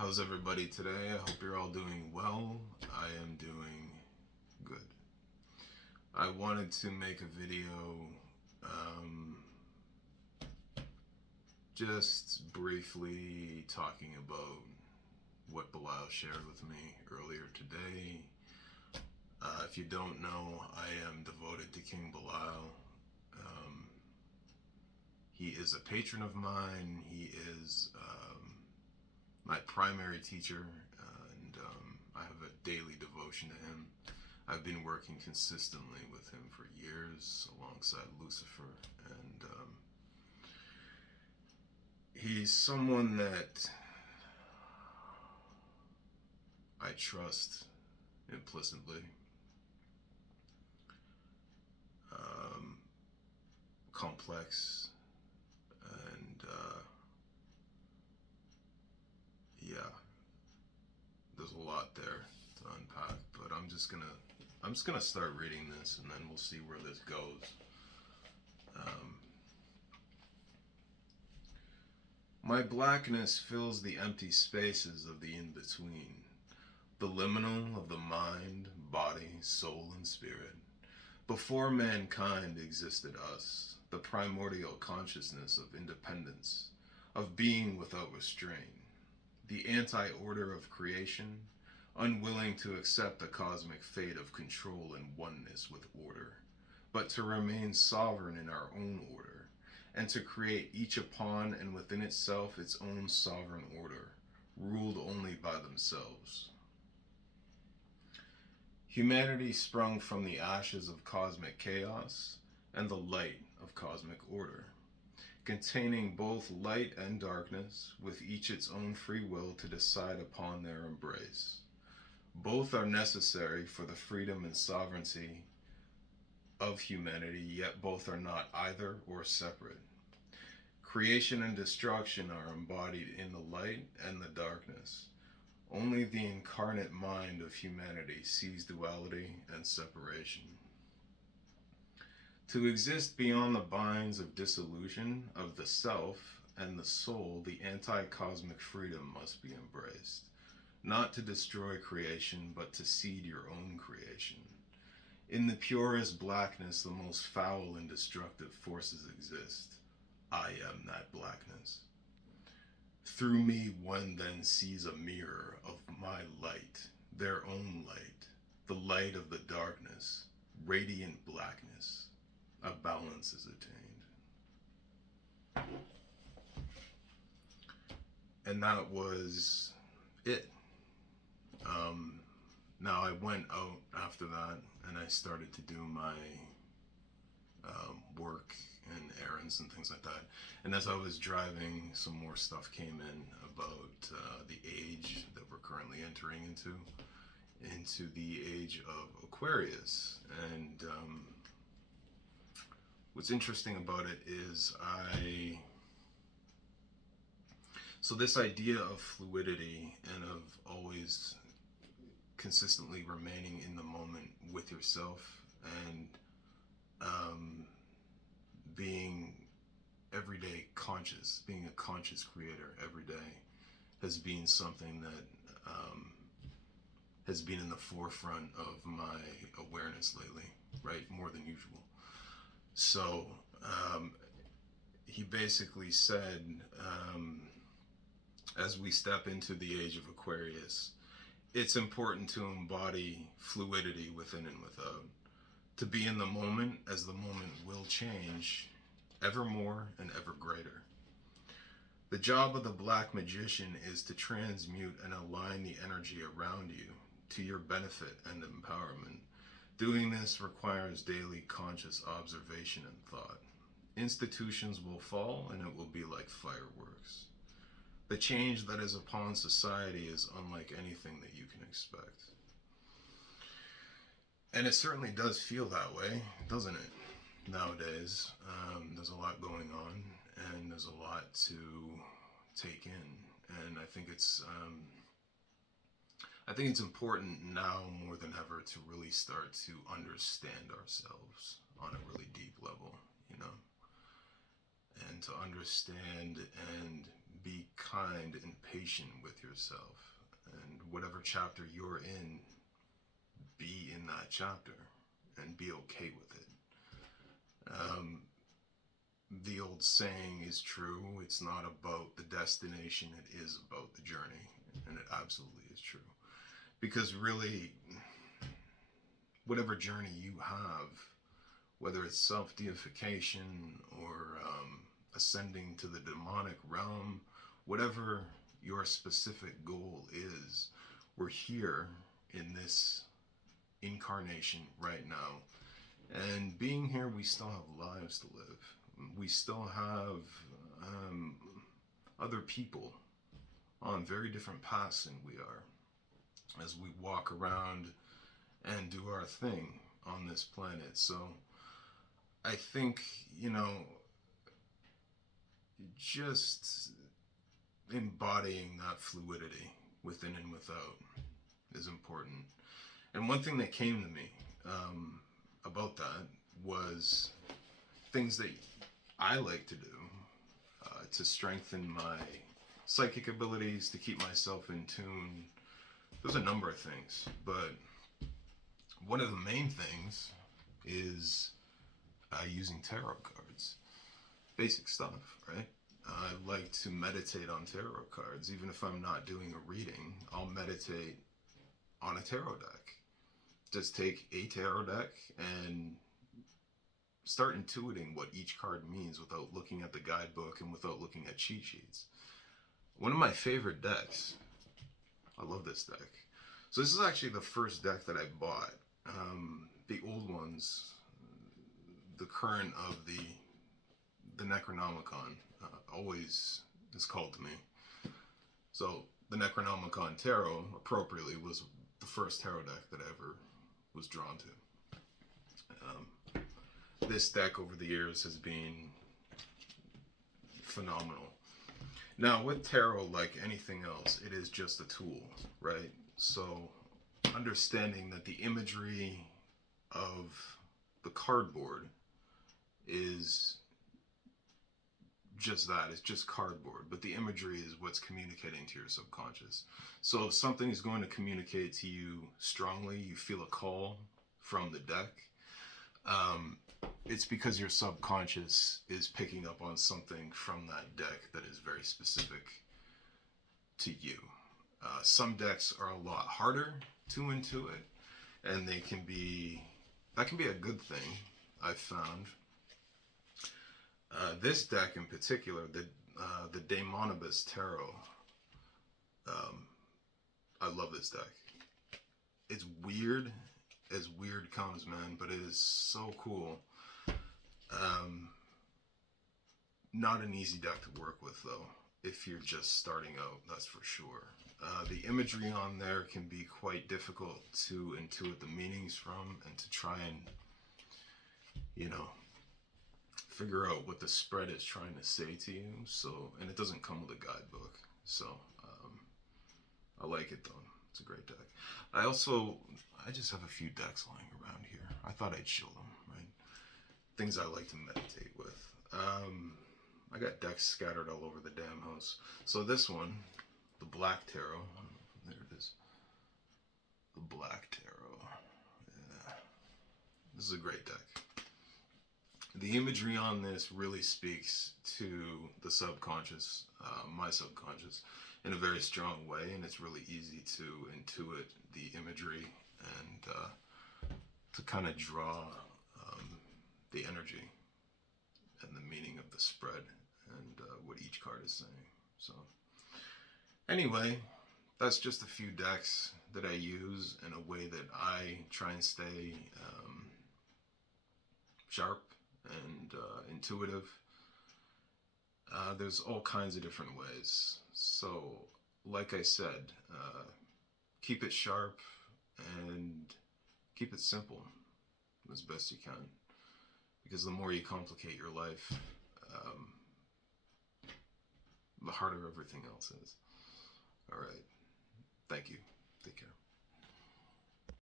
How's everybody today? I hope you're all doing well. I am doing good. I wanted to make a video just briefly talking about what Belial shared with me earlier today. If you don't know, I am devoted to King Belial. He is a patron of mine. He is my primary teacher, and I have a daily devotion to him. I've been working consistently with him for years alongside Lucifer, and he's someone that I trust implicitly. Complex, and yeah, there's a lot there to unpack, but I'm just gonna start reading this, and then we'll see where this goes. My blackness fills the empty spaces of the in-between, the liminal of the mind, body, soul, and spirit. Before mankind existed us, the primordial consciousness of independence, of being without restraint, the anti-order of creation, unwilling to accept the cosmic fate of control and oneness with order, but to remain sovereign in our own order, and to create each upon and within itself its own sovereign order, ruled only by themselves. Humanity sprung from the ashes of cosmic chaos and the light of cosmic order, containing both light and darkness, with each its own free will to decide upon their embrace. Both are necessary for the freedom and sovereignty of humanity, yet both are not either or separate. Creation and destruction are embodied in the light and the darkness. Only the incarnate mind of humanity sees duality and separation. To exist beyond the binds of dissolution of the self and the soul, the anti-cosmic freedom must be embraced. Not to destroy creation, but to seed your own creation. In the purest blackness, the most foul and destructive forces exist. I am that blackness. Through me one then sees a mirror of my light, their own light, the light of the darkness, radiant blackness. A balance is attained. And that was it. Now I went out after that and I started to do my work and errands and things like that. And as I was driving, some more stuff came in about the age that we're currently entering into the age of Aquarius. And what's interesting about it is so this idea of fluidity and of always consistently remaining in the moment with yourself and being everyday conscious, being a conscious creator every day, has been something that has been in the forefront of my awareness lately, right? More than usual. So he basically said, as we step into the age of Aquarius, it's important to embody fluidity within and without, to be in the moment, as the moment will change ever more and ever greater. The job of the black magician is to transmute and align the energy around you to your benefit and empowerment. Doing this requires daily conscious observation and thought. Institutions will fall and it will be like fireworks. The change that is upon society is unlike anything that you can expect. And it certainly does feel that way, doesn't it, nowadays? There's a lot going on, and there's a lot to take in. And I think it's important now more than ever to really start to understand ourselves on a really deep level, you know? And to understand and be kind and patient with yourself. And whatever chapter you're in, be in that chapter and be okay with it. The old saying is true. It's not about the destination, it is about the journey. And it absolutely is true. Because really, whatever journey you have, whether it's self-deification or ascending to the demonic realm, whatever your specific goal is, we're here in this incarnation right now. And being here, we still have lives to live. We still have other people on very different paths than we are as we walk around and do our thing on this planet. So I think, just embodying that fluidity within and without is important. And one thing that came to me about that was things that I like to do to strengthen my psychic abilities, to keep myself in tune. There's a number of things, but one of the main things is using tarot cards. Basic stuff, right? I like to meditate on tarot cards. Even if I'm not doing a reading, I'll meditate on a tarot deck. Just take a tarot deck and start intuiting what each card means without looking at the guidebook and without looking at cheat sheets. One of my favorite decks, I love this deck. So this is actually the first deck that I bought. The old ones, the current of the Necronomicon, always is called to me. So the Necronomicon Tarot, appropriately, was the first tarot deck that I ever was drawn to. This deck over the years has been phenomenal. Now with tarot, like anything else, it is just a tool, right? So understanding that the imagery of the cardboard is just that, it's just cardboard, but the imagery is what's communicating to your subconscious. So if something is going to communicate to you strongly, you feel a call from the deck, it's because your subconscious is picking up on something from that deck that is very specific to you. Some decks are a lot harder to intuit, and that can be a good thing, I've found. This deck in particular, the Daemonibus Tarot, I love this deck. It's weird as weird comes, man, but it is so cool. Not an easy deck to work with, though, if you're just starting out, that's for sure. The imagery on there can be quite difficult to intuit the meanings from and to try and, figure out what the spread is trying to say to you. So, and it doesn't come with a guidebook. So, I like it, though. It's a great deck. I just have a few decks lying around here. I thought I'd show them, right? Things I like to meditate with. I got decks scattered all over the damn house. So this one, the Black Tarot. There it is. The Black Tarot. Yeah. This is a great deck. The imagery on this really speaks to the subconscious, my subconscious, in a very strong way, and it's really easy to intuit the imagery and to kind of draw the energy and the meaning of the spread and what each card is saying. So anyway, that's just a few decks that I use in a way that I try and stay sharp and intuitive. There's all kinds of different ways. So like I said, keep it sharp and keep it simple as best you can, because the more you complicate your life, the harder everything else is. All right. Thank you. Take care.